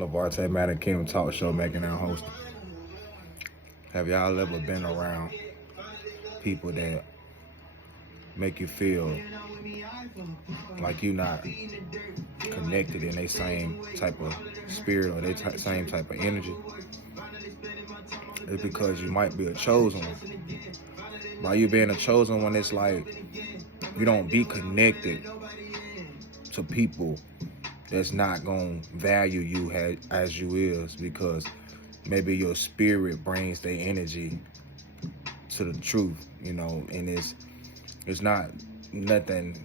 Lavarte Madden Kingdom Talk Show, making our host. Have y'all ever been around people that make you feel like you're not connected in their same type of spirit or their same type of energy? It's because you might be a chosen one. By you being a chosen one, it's like you don't be connected to people that's not gonna value you as you is, because maybe your spirit brings their energy to the truth, and it's not nothing,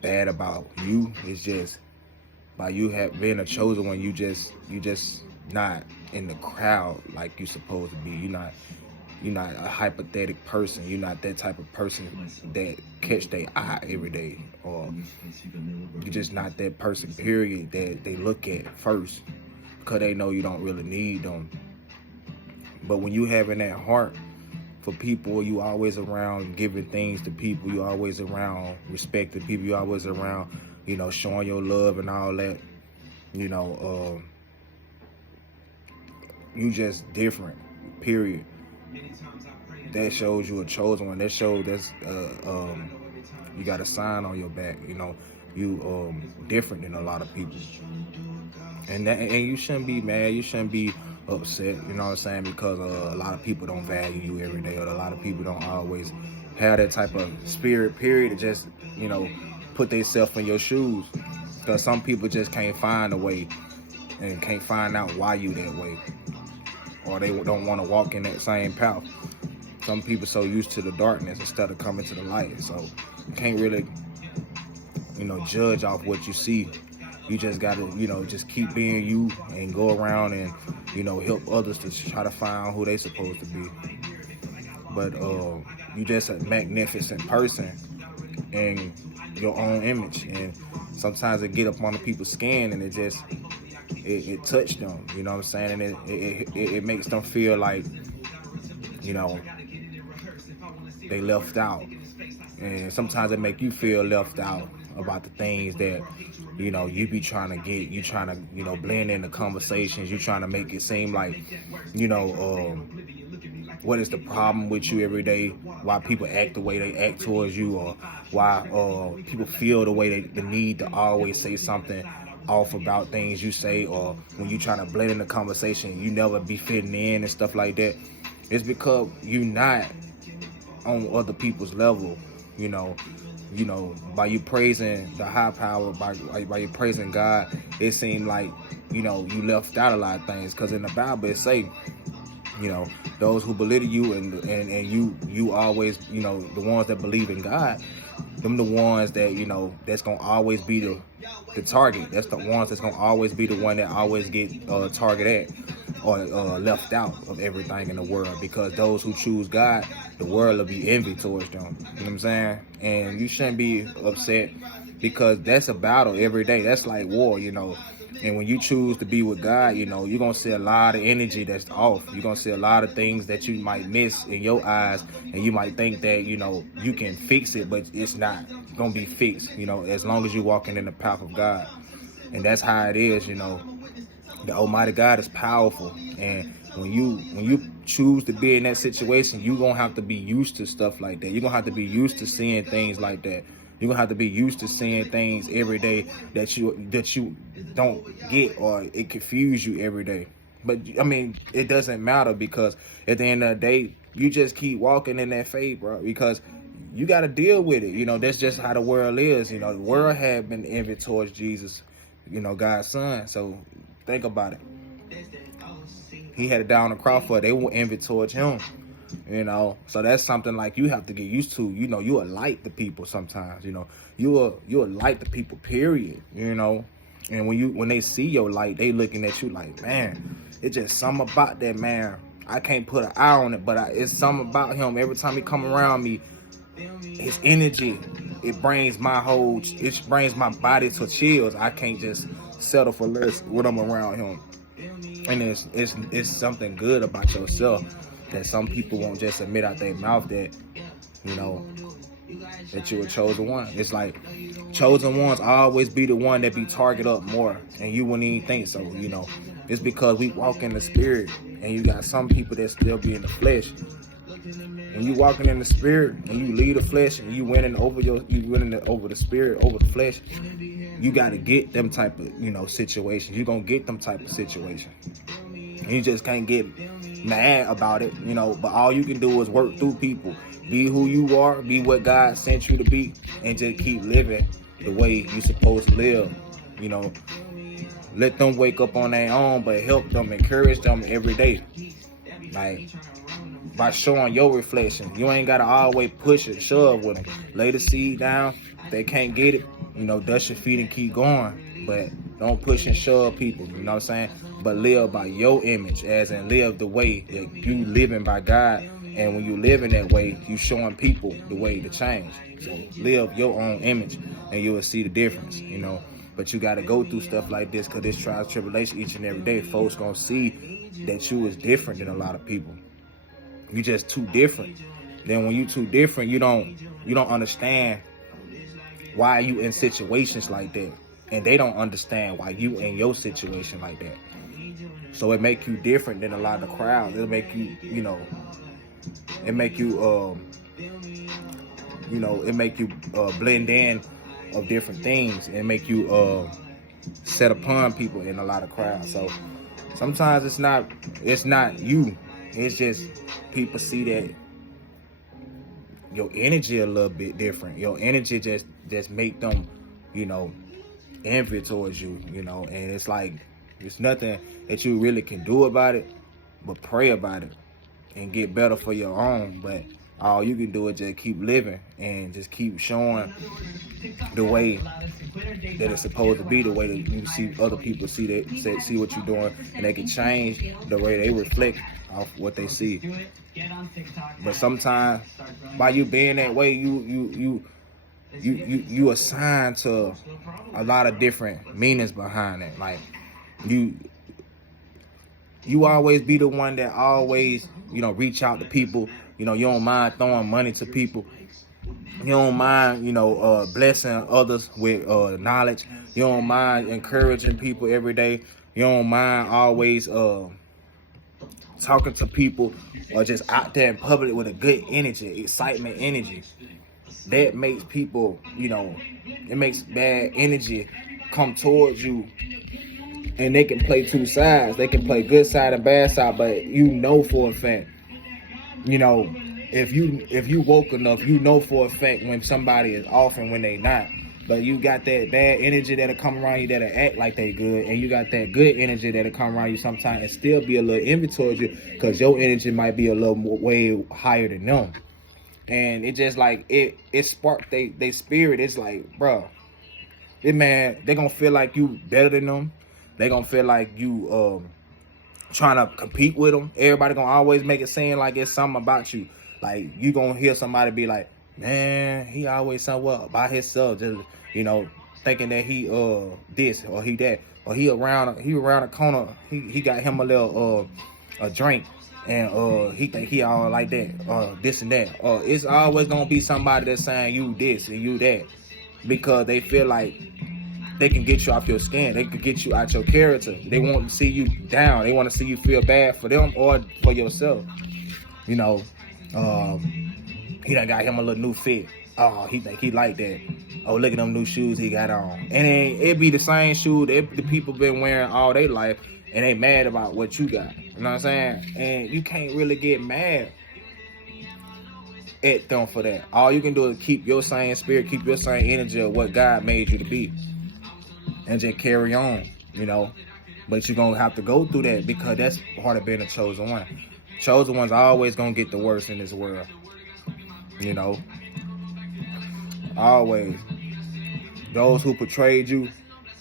bad about you. It's just by you being a chosen one, you just not in the crowd like you supposed to be. You're not a hypothetical person. You're not that type of person that catch their eye every day, or you're just not that person, period, that they look at first because they know you don't really need them. But when you having that heart for people, you always around giving things to people, you always around respecting people, you always around, showing your love and all that, you just different, period. That shows you a chosen one. That shows you got a sign on your back. You different than a lot of people, and you shouldn't be mad. You shouldn't be upset. You know what I'm saying? Because a lot of people don't value you every day, or a lot of people don't always have that type of spirit, period, to just put themselves in your shoes. Because some people just can't find a way and can't find out why you that way, or they don't want to walk in that same path. Some people so used to the darkness instead of coming to the light, so you can't really, judge off what you see. You just gotta, just keep being you and go around and, help others to try to find who they supposed to be. But you just a magnificent person in your own image, and sometimes it get up on the people's skin and it touched them. You know what I'm saying? And it makes them feel like, they left out, and sometimes it make you feel left out about the things that you be trying to get. You trying to blend in the conversations. You trying to make it seem like what is the problem with you every day, why people act the way they act towards you, or why people feel the way the need to always say something off about things you say, or when you trying to blend in the conversation, you never be fitting in and stuff like that. It's because you not on other people's level, by you praising the high power, by you praising God, it seemed like, you left out a lot of things. Because in the Bible it say, those who belittle you and you always, the ones that believe in God, them the ones that, that's going to always be the target. That's the ones that's going to always be the one that always get targeted or left out of everything in the world. Because those who choose God, the world will be envy towards them. You know what I'm saying? And you shouldn't be upset, because that's a battle every day. That's like war, And when you choose to be with God, you're going to see a lot of energy that's off. You're going to see a lot of things that you might miss in your eyes, and you might think that, you can fix it, but it's not going to be fixed, as long as you're walking in the path of God. And that's how it is, The Almighty God is powerful, and when you choose to be in that situation, you're going to have to be used to stuff like that. You're going to have to be used to seeing things like that. You're going to have to be used to seeing things every day that you don't get, or it confuse you every day. But, it doesn't matter, because at the end of the day, you just keep walking in that faith, bro, because you got to deal with it. That's just how the world is. The world had been envied towards Jesus, God's son. So think about it. He had it down the cross for it. They were envied towards him. So that's something like you have to get used to. You'll like the people sometimes. You'll like the people, period. And when they see your light, they looking at you like, man, it's just something about that man. I can't put an eye on it, but it's something about him. Every time he come around me, his energy, it brings my body to chills. I can't just settle for less when I'm around him. And it's something good about yourself that some people won't just admit out their mouth, that that you're a chosen one. It's like chosen ones always be the one that be targeted up more, and you wouldn't even think so. It's because we walk in the spirit, and you got some people that still be in the flesh. When you walking in the spirit and you leave the flesh and you winning over over the spirit, over the flesh, you got to get them type of situations. You gonna get them type of situations. And you just can't get mad about it, but all you can do is work through people. Be who you are, be what God sent you to be, and just keep living the way you're supposed to live. Let them wake up on their own, but help them, encourage them every day. Like, by showing your reflection. You ain't got to always push it, shove with them. Lay the seed down. If they can't get it, dust your feet and keep going. But don't push and shove people, you know what I'm saying? But live by your image, as in live the way that you living by God. And when you live in that way, you showing people the way to change. So live your own image and you will see the difference, But you got to go through stuff like this, because this trials and tribulation each and every day. Folks going to see that you is different than a lot of people. You just too different. Then when you too different, you don't understand why you in situations like that. And they don't understand why you in your situation like that. So it make you different than a lot of the crowd. It'll make you, it make you blend in of different things, and make you set upon people in a lot of crowds. So sometimes it's not you. It's just people see that your energy a little bit different. Your energy just make them, envy towards you, and it's like, it's nothing that you really can do about it, but pray about it and get better for your own. But all you can do is just keep living and just keep showing the way that it's supposed to be, the way that you see other people see what you're doing, and they can change the way they reflect off what they see. But sometimes by you being that way, you assign to a lot of different meanings behind it. Like you always be the one that always reach out to people. You don't mind throwing money to people. You don't mind, blessing others with knowledge. You don't mind encouraging people every day. You don't mind always talking to people, or just out there in public with a good energy, excitement energy. That makes people, it makes bad energy come towards you. And they can play two sides. They can play good side and bad side, but for a fact, if you woke enough, for a fact when somebody is off and when they not. But you got that bad energy that'll come around you that'll act like they good, and you got that good energy that'll come around you sometimes and still be a little envy towards you, because your energy might be a little way higher than them. And it just like it sparked they spirit. It's like, bro, they gonna feel like you better than them. They gonna feel like you trying to compete with them. Everybody gonna always make it seem like it's something about you. Like, you gonna hear somebody be like, man, he always somewhat by himself, just thinking that he this or he that, or he around the corner, he got him a little a drink, and he think he all like that, this and that. It's always gonna be somebody that's saying you this and you that, because they feel like they can get you off your skin. They can get you out your character. They want to see you down. They want to see you feel bad for them or for yourself. He done got him a little new fit. Oh, he think he like that. Oh, look at them new shoes he got on. And it be the same shoes that the people been wearing all their life, and they mad about what you got. You know what I'm saying? And you can't really get mad at them for that. All you can do is keep your same spirit, keep your same energy of what God made you to be, and just carry on, But you're going to have to go through that, because that's part of being a chosen one. Chosen ones are always going to get the worst in this world. Always. Those who betrayed you,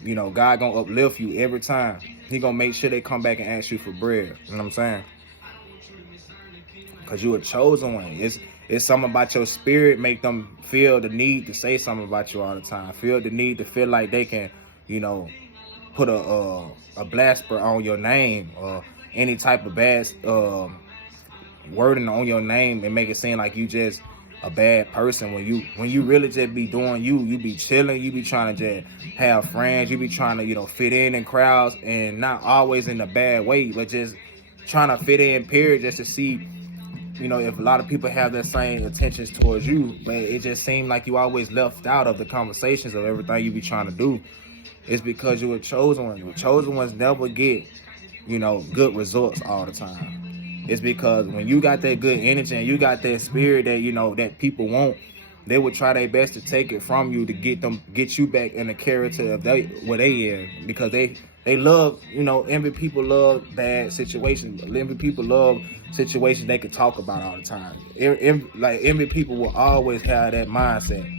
God going to uplift you every time. He going to make sure they come back and ask you for bread. You know what I'm saying? Because you a chosen one. It's something about your spirit make them feel the need to say something about you all the time. Feel the need to feel like they can, put a blaster on your name, or any type of bad wording on your name, and make it seem like you just a bad person. When you really just be doing you be chilling, you be trying to just have friends, you be trying to, you know, fit in crowds, and not always in a bad way, but just trying to fit in, period, just to see, you know, if a lot of people have that same intentions towards you. But it just seemed like you always left out of the conversations of everything you be trying to do. It's because you were chosen one. The chosen ones never get, you know, good results all the time. It's because when you got that good energy and you got that spirit that, you know, that people want, they would try their best to take it from you to get you back in the character of where they in, because they love, you know, envy people love bad situations. Envy people love situations they can talk about all the time. Like envy people will always have that mindset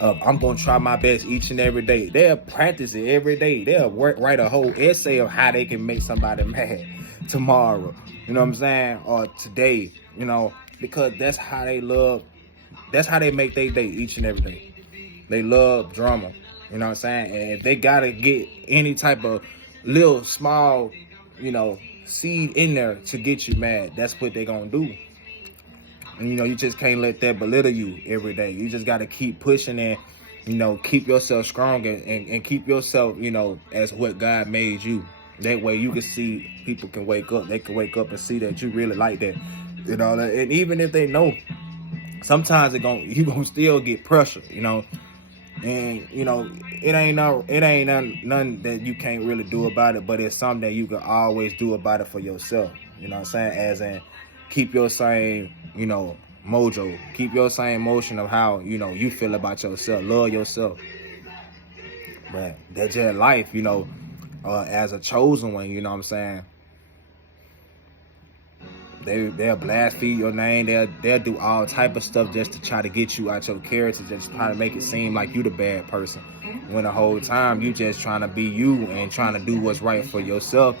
of, I'm gonna try my best each and every day. They'll practice it every day. They'll write a whole essay of how they can make somebody mad tomorrow. You know what I'm saying? Or today, you know, because that's how they love. That's how they make their day each and every day. They love drama. You know what I'm saying? And if they gotta get any type of little small, you know, seed in there to get you mad, that's what they gonna do. And, you know, you just can't let that belittle you every day. You just got to keep pushing and, you know, keep yourself strong and keep yourself, you know, as what God made you. That way you can see, people can wake up. They can wake up and see that you really like that. You know, and even if they know, sometimes you gonna still get pressure, you know. And, you know, it ain't nothing that you can't really do about it, but it's something that you can always do about it for yourself. You know what I'm saying? As in, keep your same, you know, mojo. Keep your same motion of how, you know, you feel about yourself. Love yourself. But that's just life, you know, as a chosen one, you know what I'm saying? They'll blaspheme your name. They'll do all type of stuff just to try to get you out your character, just try to make it seem like you the bad person. When the whole time you just trying to be you and trying to do what's right for yourself.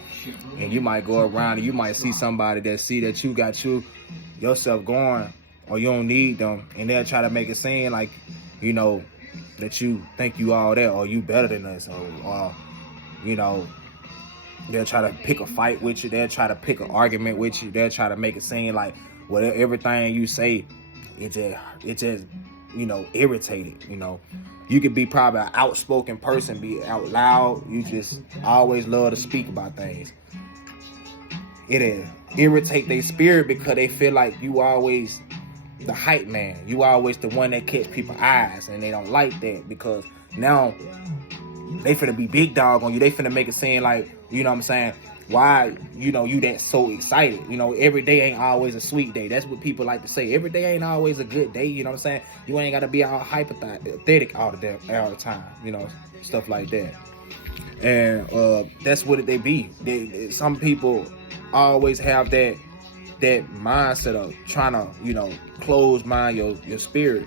And you might go around and you might see somebody that see that you got yourself going, or you don't need them, and they'll try to make it seem like, you know, that you think you all that, or you better than us, or you know, they'll try to pick a fight with you. They'll try to pick an argument with you. They'll try to make it seem like whatever everything you say, it just, you know, irritated. You know, you could be probably an outspoken person, be out loud. You just always love to speak about things. It irritate their spirit because they feel like you always the hype man. You always the one that catch people's eyes, and they don't like that because now they finna be big dog on you. They finna make it seem like, you know what I'm saying, why, you know, you that so excited. You know, every day ain't always a sweet day. That's what people like to say. Every day ain't always a good day, you know what I'm saying? You ain't gotta be all hypothetical all the time, you know, stuff like that. And that's what they be. Some people always have that mindset of trying to, you know, close mind your spirit.